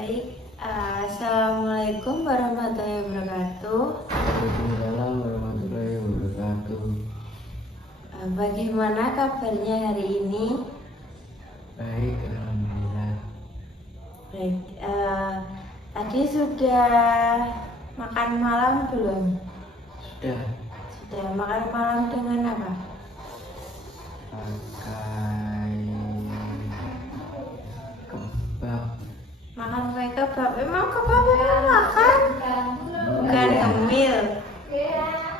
Baik, Assalamualaikum warahmatullahi wabarakatuh. Waalaikumsalam warahmatullahi wabarakatuh. Bagaimana kabarnya hari ini? Baik, alhamdulillah. Baik, tadi sudah makan malam belum? Sudah Sudah makan malam dengan apa? pakai kebab. Makan pakai kebab. Emang kebab yang makan? Bukan Iya. ngemil.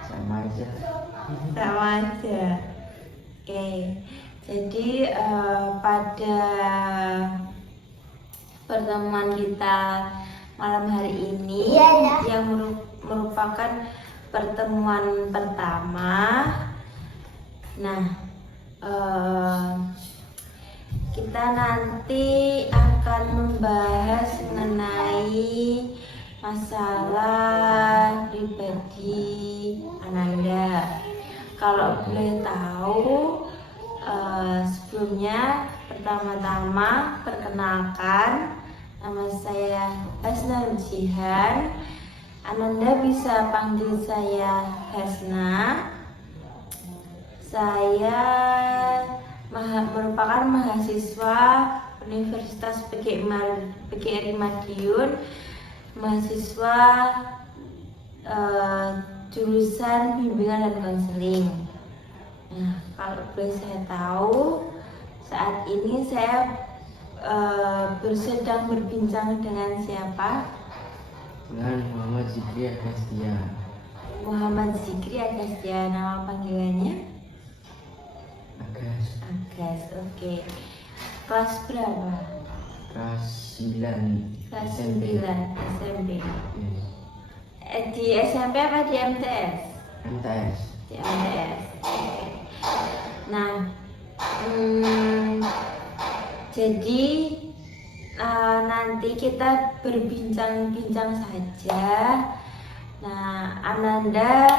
Sama aja. Sama aja. Oke, jadi pada pertemuan kita malam hari ini yang merupakan pertemuan pertama. Nah, kita nanti akan membahas mengenai masalah pribadi Ananda. Kalau boleh tahu, sebelumnya pertama-tama perkenalkan, nama saya Hasna Jihan. Ananda bisa panggil saya Hasna. Saya merupakan mahasiswa Universitas PGRI Madiun, mahasiswa jurusan bimbingan dan konseling. Nah, kalau boleh saya tahu, saat ini saya sedang berbincang dengan siapa? Dengan Muhammad Zikri Agastia. Muhammad Zikri Agastia, nama panggilannya? Agas, oke. Kelas berapa? Kelas 9. Kelas SMP. 9 SMP. Yes. Di SMP apa di MTS? MTS. Di MTS. Oke. Nah, jadi nanti kita berbincang-bincang saja. Nah, Ananda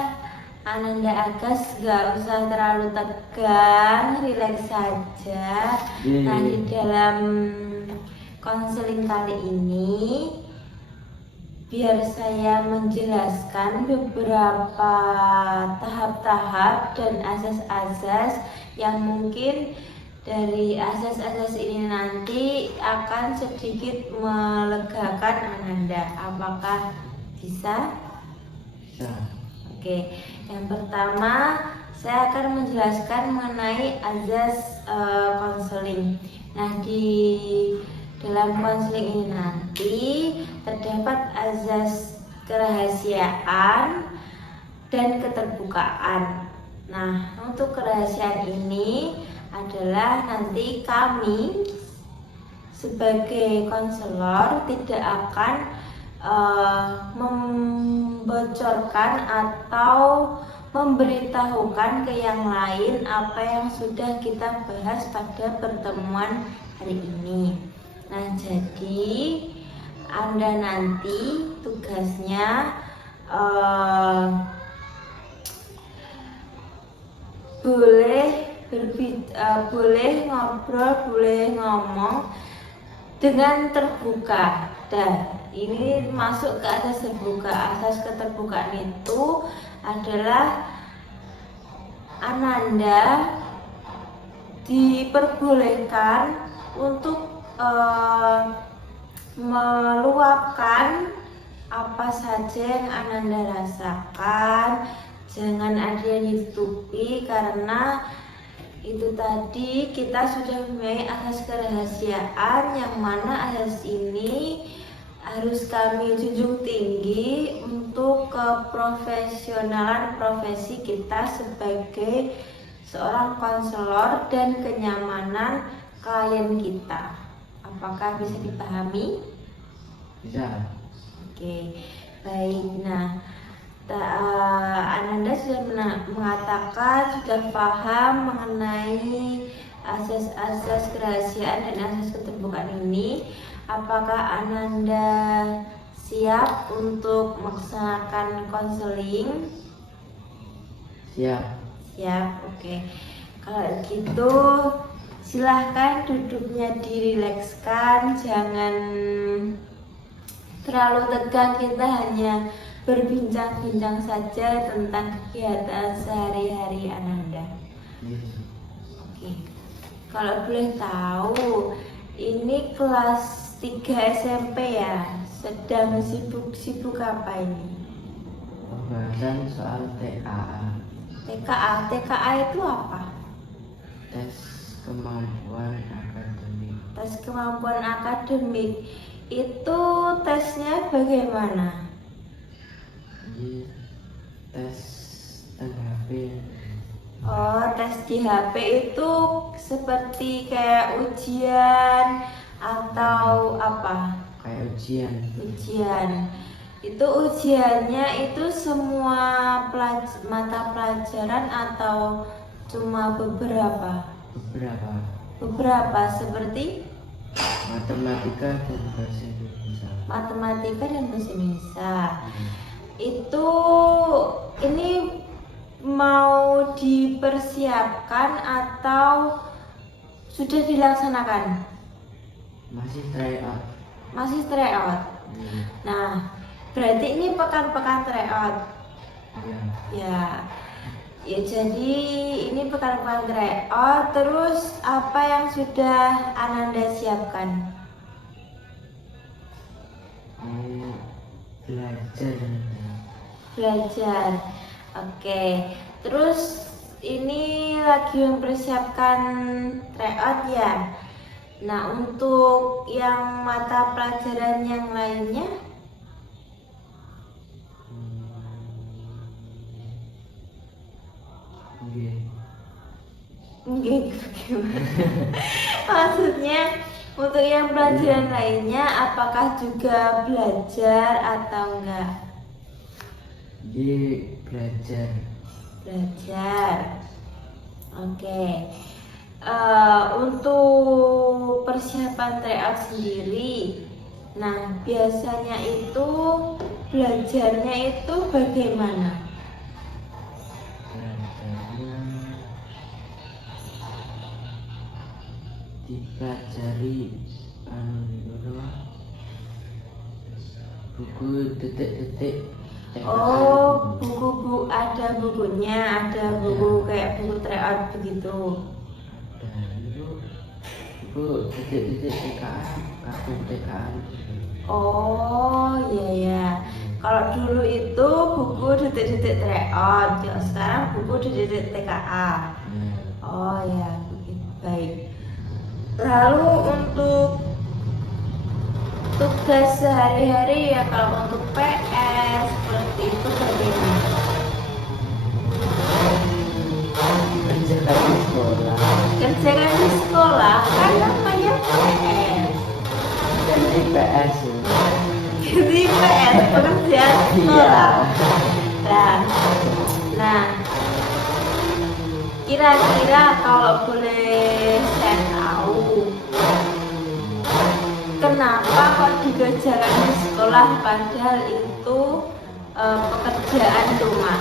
Agas gak usah terlalu tegang, rileks saja. Nah, di dalam konseling kali ini, biar saya menjelaskan beberapa tahap-tahap dan asas-asas yang mungkin dari asas-asas ini nanti akan sedikit melegakan Ananda. Apakah bisa? Bisa. Oke, yang pertama saya akan menjelaskan mengenai azas konseling. Nah, di dalam konseling ini nanti terdapat azas kerahasiaan dan keterbukaan. Nah, untuk kerahasiaan ini adalah nanti kami sebagai konselor tidak akan membocorkan atau memberitahukan ke yang lain apa yang sudah kita bahas pada pertemuan hari ini. Nah, jadi Anda nanti tugasnya boleh ngobrol, boleh ngomong dengan terbuka. Dan ini masuk ke asas terbuka. Asas keterbukaan itu adalah Ananda diperbolehkan untuk meluapkan apa saja yang Ananda rasakan. Jangan ada yang ditutupi, karena itu tadi kita sudah mempunyai asas kerahasiaan, yang mana asas ini harus kami junjung tinggi untuk keprofesionalan profesi kita sebagai seorang konselor dan kenyamanan klien kita. Apakah bisa dipahami? Bisa. Oke, baik. Nah, Ananda sudah mengatakan sudah paham mengenai asas-asas kerahasiaan dan asas keterbukaan ini. Apakah Ananda siap untuk melaksanakan konseling? Siap. Siap, oke. Kalau gitu silahkan duduknya dirilekskan, jangan terlalu tegang, kita hanya berbincang-bincang saja tentang kegiatan sehari-hari Ananda. Iya. Oke, kalau boleh tahu, ini kelas 3 SMP ya, sedang sibuk-sibuk apa ini? Pembahasan soal TKA. TKA itu apa? Tes kemampuan akademik. Tes kemampuan akademik. Itu tesnya bagaimana? Jadi tes HP. Oh, tes di HP itu seperti kayak ujian atau apa? Kayak ujian. Ujian. Itu ujiannya itu semua mata pelajaran atau cuma beberapa? Beberapa seperti Matematika dan bahasa Indonesia. matematika dan bahasa Indonesia. Itu ini mau dipersiapkan atau sudah dilaksanakan? Masih tryout. Masih tryout. Nah, berarti ini pekan-pekan tryout. Iya. Ya, jadi ini pekan-pekan tryout. Terus apa yang sudah Ananda siapkan? Belajar. Oke. Terus ini lagi mempersiapkan tryout ya. Nah, untuk yang mata pelajaran yang lainnya, enggak gimana? Maksudnya untuk yang pelajaran lainnya, apakah juga belajar atau enggak? Belajar. Oke. Untuk persiapan tryout sendiri, nah biasanya itu belajarnya itu bagaimana? Belajarnya dipelajari buku detik-detik. Oh, buku ada bukunya, ada buku kayak buku tryout begitu. Buku detik-detik TKA, kartu TKA. Oh iya ya. Kalau dulu itu buku detik-detik tryout, kalau sekarang buku detik-detik TKA. Oh ya, begitu, baik. Lalu untuk tugas sehari-hari ya, kalau untuk PS seperti itu bagaimana? Kerjakan di sekolah kan namanya PS. Jadi PS. Jadi PS pekerjaan sekolah. Nah, kira-kira kalau boleh saya tahu, kenapa kok dikerjakan di sekolah padahal itu pekerjaan rumah?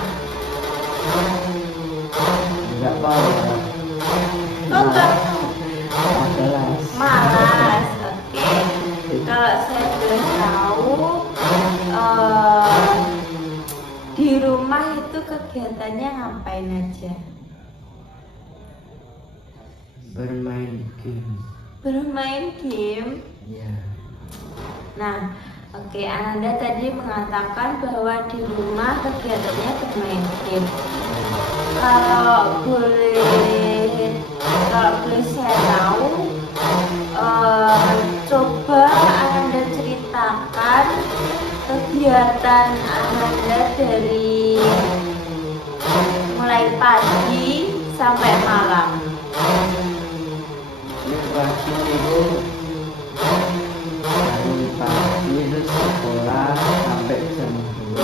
Enggak apa-apa. Enggak. Malas. Malas. Oke. Kalau saya boleh tahu, di rumah itu kegiatannya ngapain aja? Bermain game. Bermain game. Iya. Nah, oke, Ananda tadi mengatakan bahwa di rumah kegiatannya bermain game. Kalau boleh saya tahu, coba Ananda ceritakan kegiatan Ananda dari mulai pagi sampai malam. Pagi itu dari pagi itu sekolah sampai jam 2.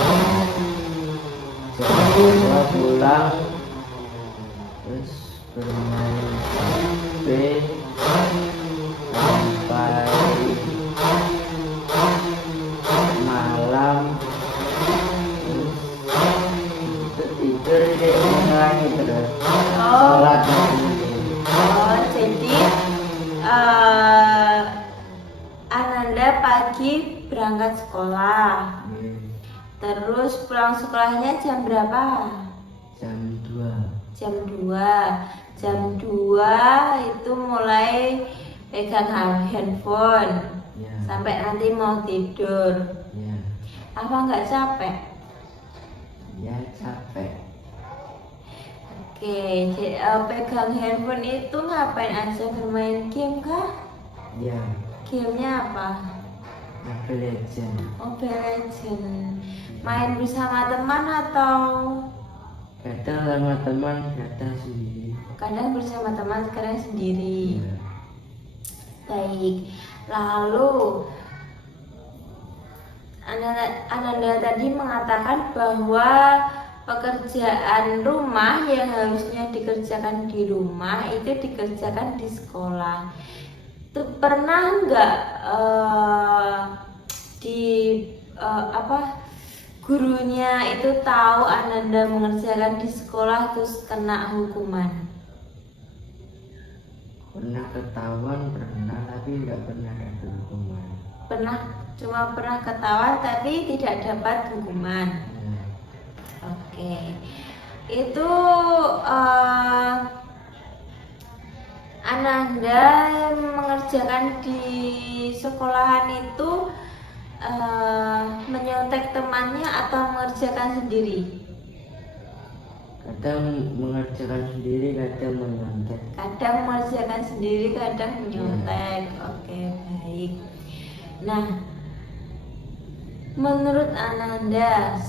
Jam 2 pulang, terus bermain HP sampai malam, terus tidur lagi terus. Sholat lagi. Jadi Ananda pagi berangkat sekolah. Terus pulang sekolahnya jam berapa? Jam 2. Jam 2. Jam 2 itu mulai pegang handphone Ya. sampai nanti mau tidur. Ya. Apa nggak capek? Ya capek. Oke, pegang handphone itu ngapain aja? Bermain game kah? Ya. Gamenya apa? Mobile Legend. Mobile Legend. Main bersama teman atau Kadang sama teman, kadang sendiri. kadang bersama teman, kadang sendiri? Ya. Baik. Lalu Ananda tadi mengatakan bahwa pekerjaan rumah yang harusnya dikerjakan di rumah itu dikerjakan di sekolah. Itu pernah nggak gurunya itu tahu Ananda mengerjakan di sekolah terus kena hukuman? Pernah ketahuan, pernah, tapi nggak pernah ada hukuman. Cuma pernah ketahuan tapi tidak dapat hukuman. Ya. Oke, itu Ananda yang mengerjakan di sekolahan itu menyontek temannya atau mengerjakan sendiri? Kadang mengerjakan sendiri, kadang menyontek. Kadang mengerjakan sendiri, kadang menyontek. Oke, baik. Nah, menurut Ananda,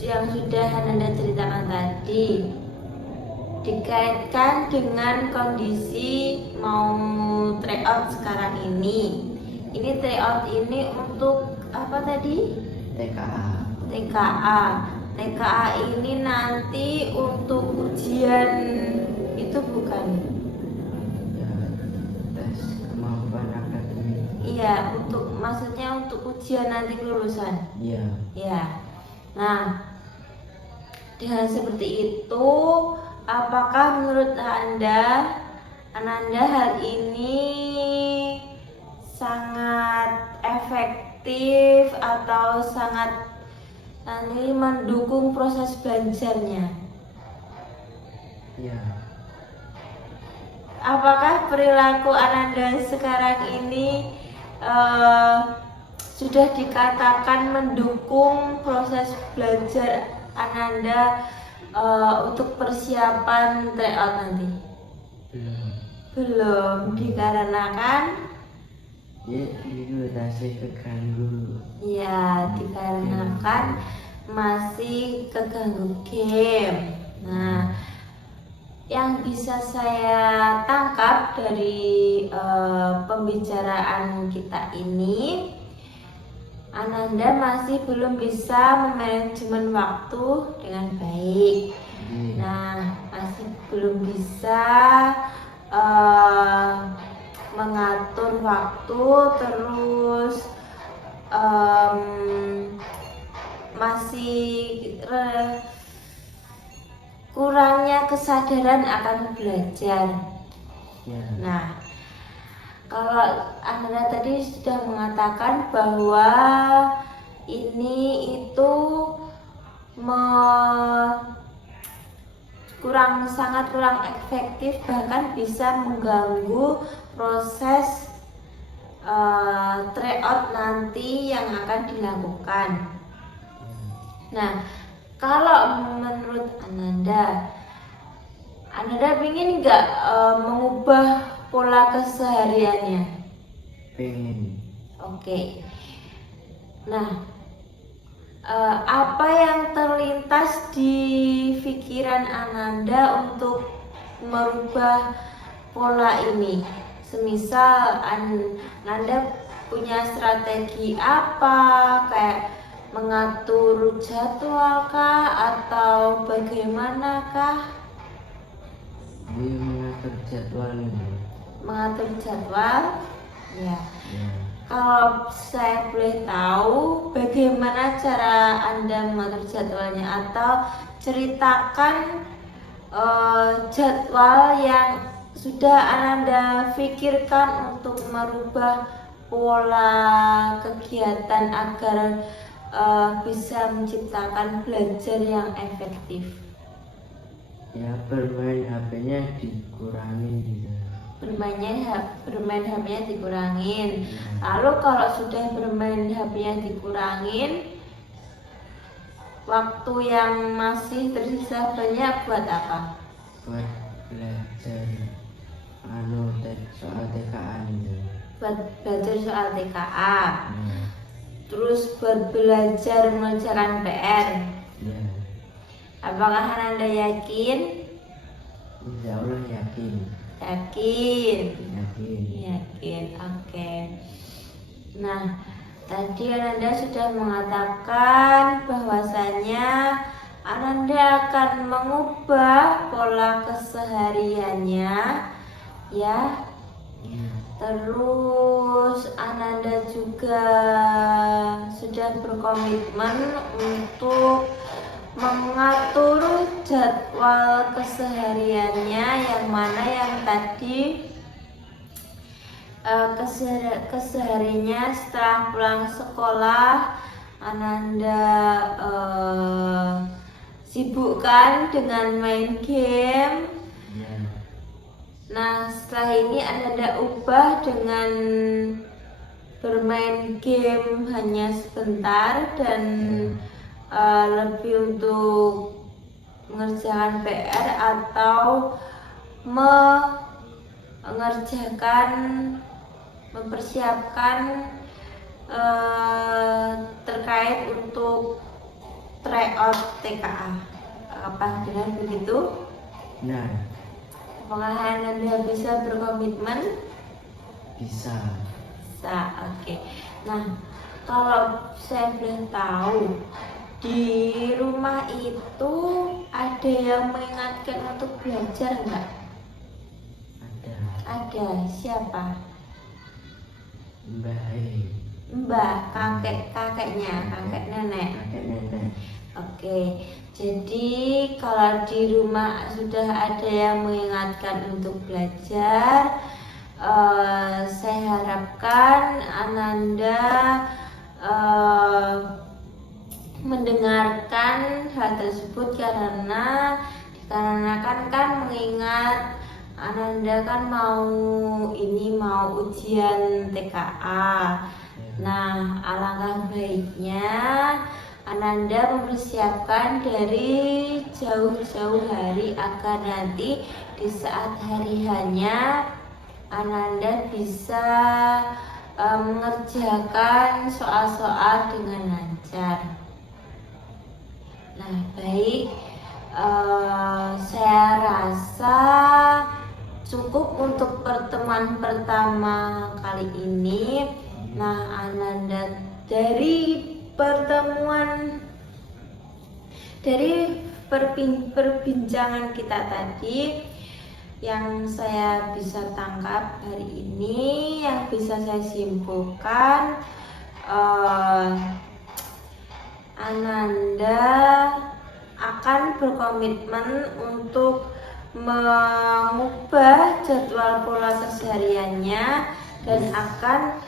yang sudah Ananda ceritakan tadi, dikaitkan dengan kondisi mau tryout sekarang ini. Ini tryout ini untuk apa tadi? TKA. TKA. TKA ini nanti untuk ujian itu bukan? Ya, tes kemampuan akademik. Iya, maksudnya untuk ujian nanti kelulusan. Iya. Ya. Nah, dengan seperti itu, apakah menurut Ananda hal ini sangat efektif atau sangat nanti mendukung proses belajarnya? Ya. Apakah perilaku Ananda sekarang ini sudah dikatakan mendukung proses belajar Ananda untuk persiapan tryout nanti? Belum, dikarenakan Ya, itu masih keganggu. ya dikarenakan masih keganggu game. Nah, yang bisa saya tangkap dari pembicaraan kita ini, Ananda masih belum bisa memanajemen waktu dengan baik. Nah, masih belum bisa mengatur waktu, terus masih kurangnya kesadaran akan belajar. Ya. Nah, kalau Anda tadi sudah mengatakan bahwa ini itu sangat kurang efektif, bahkan bisa mengganggu proses tryout nanti yang akan dilakukan. Nah, kalau menurut Ananda ingin nggak mengubah pola kesehariannya? Pengen. Oke. Nah, apa yang terlintas di pikiran Ananda untuk merubah pola ini? Semisal Ananda punya strategi apa, kayak mengatur jadwal kah atau bagaimanakah? Dia mengatur jadwalnya. Mengatur jadwal, ya. Ya. Kalau saya boleh tahu, bagaimana cara Anda mengatur jadwalnya, atau ceritakan jadwal yang sudah Anda pikirkan untuk merubah pola kegiatan agar bisa menciptakan belajar yang efektif? Ya, bermain HP-nya dikurangin gitu. Bermain HP-nya dikurangin. Lalu kalau sudah bermain HP-nya dikurangin, waktu yang masih tersisa banyak buat apa? Buat belajar soal TKA gitu. Buat belajar soal TKA. Terus buat belajar mengerjakan PR. Ya, Apakah Ananda yakin? insya Allah yakin. Yakin. Oke. Nah, tadi Ananda sudah mengatakan bahwasanya Ananda akan mengubah pola kesehariannya, ya. Terus Ananda juga sudah berkomitmen untuk mengatur jadwal kesehariannya, yang mana yang tadi kesehariannya setelah pulang sekolah Ananda sibukkan dengan main game. Nah, setelah ini Ananda ubah dengan bermain game hanya sebentar dan lebih untuk mengerjakan PR atau mempersiapkan terkait untuk tryout TKA. Apa benar begitu? Nah, apakah Ananda bisa berkomitmen? bisa. Oke. Nah, kalau saya boleh tahu, di rumah itu ada yang mengingatkan untuk belajar nggak? Ada. Siapa? Mbah, kakek nenek. Oke. Jadi kalau di rumah sudah ada yang mengingatkan untuk belajar, saya harapkan Ananda mendengarkan hal tersebut karena dikarenakan kan mengingat Ananda kan mau ujian TKA. Nah, alangkah baiknya Ananda mempersiapkan dari jauh-jauh hari agar nanti di saat hari hanya Ananda bisa mengerjakan soal-soal dengan lancar. Nah, baik, saya rasa cukup untuk pertemuan pertama kali ini. Nah, Ananda dari perbincangan kita tadi yang saya bisa tangkap hari ini, yang bisa saya simpulkan, Ananda akan berkomitmen untuk mengubah jadwal pola kesehariannya dan akan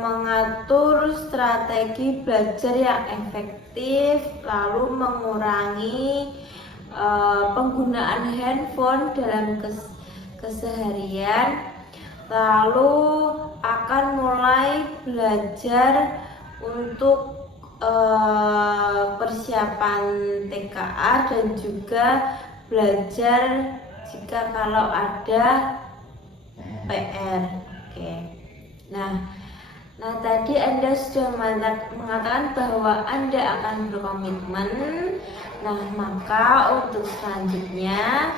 mengatur strategi belajar yang efektif, lalu mengurangi penggunaan handphone dalam keseharian, lalu akan mulai belajar untuk persiapan TKA dan juga belajar jika kalau ada PR. Oke. Nah tadi Anda sudah mengatakan bahwa Anda akan berkomitmen. Nah, maka untuk selanjutnya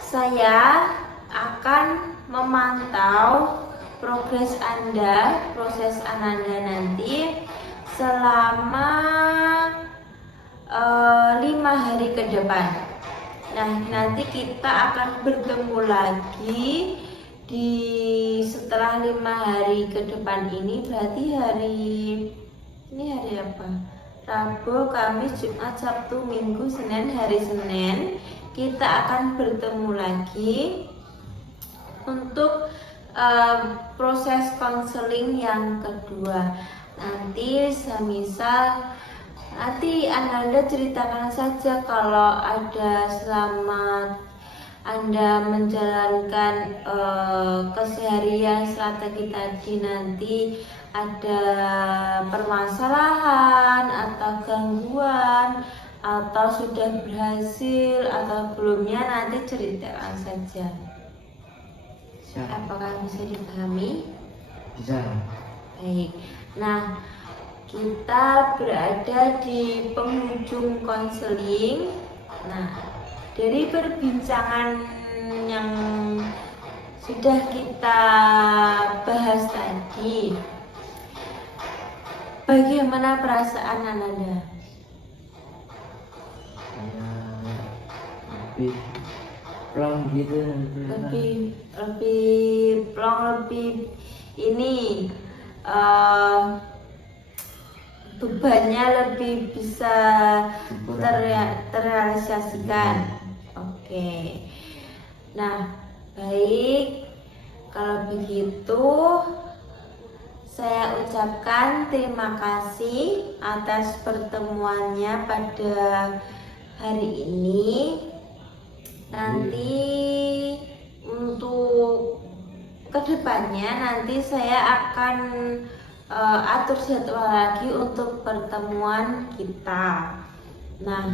saya akan memantau proses Ananda nanti selama 5 hari ke depan. Nah, nanti kita akan bertemu lagi setelah 5 hari ke depan ini, berarti hari apa? Rabu, Kamis, Jumat, Sabtu, Minggu, Senin, hari Senin kita akan bertemu lagi untuk proses konseling yang kedua. Nanti semisal nanti Ananda ceritakan saja kalau ada selama Anda menjalankan keseharian strategi tadi, nanti ada permasalahan atau gangguan atau sudah berhasil atau belumnya, nanti ceritakan saja. Siap. Apakah bisa dipahami? Bisa. Baik. Nah, kita berada di penghujung konseling. Nah, dari perbincangan yang sudah kita bahas tadi, bagaimana perasaan Ananda? Saya lebih plong gitu. Lebih plong, lebih ini bebannya lebih bisa terrealisasikan. Oke. Nah, baik. Kalau begitu, saya ucapkan terima kasih atas pertemuannya pada hari ini. Nanti untuk kedepannya nanti saya akan atur jadwal lagi untuk pertemuan kita. Nah,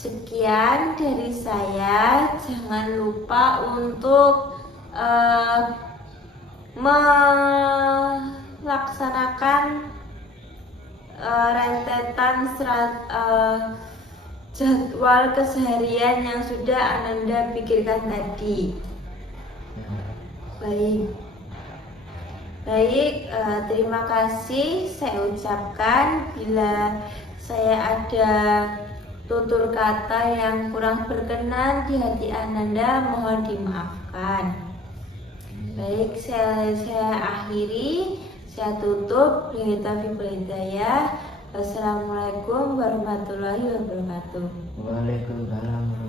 sekian dari saya. Jangan lupa untuk melaksanakan rentetan jadwal keseharian yang sudah Ananda pikirkan tadi. Baik, terima kasih saya ucapkan. Bila saya ada tutur kata yang kurang berkenan di hati Ananda, mohon dimaafkan. Baik, saya akhiri, saya tutup. Wassalamualaikum warahmatullahi wabarakatuh. Waalaikumsalam.